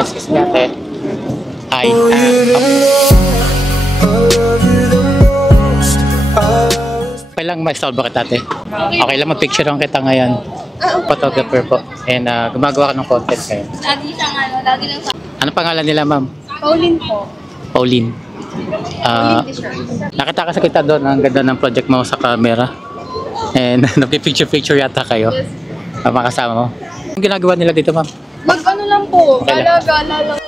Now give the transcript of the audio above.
Excuse me ate. Hi. Okay lang ma-stall ba kita ate? Okay lang mag-picture lang kita ngayon. Photographer po. And gumagawa ka ng content ngayon. Lagi siyang lagi lang sa... Ano pangalan nila ma'am? Pauline po. Pauline. Nakita ka sa kita doon. Ang ganda ng project mo sa camera. And nagpipicture-picture yata kayo. Makasama mo. Anong ginagawa nila dito ma'am? Mag-ano lang po, gala-gala lang.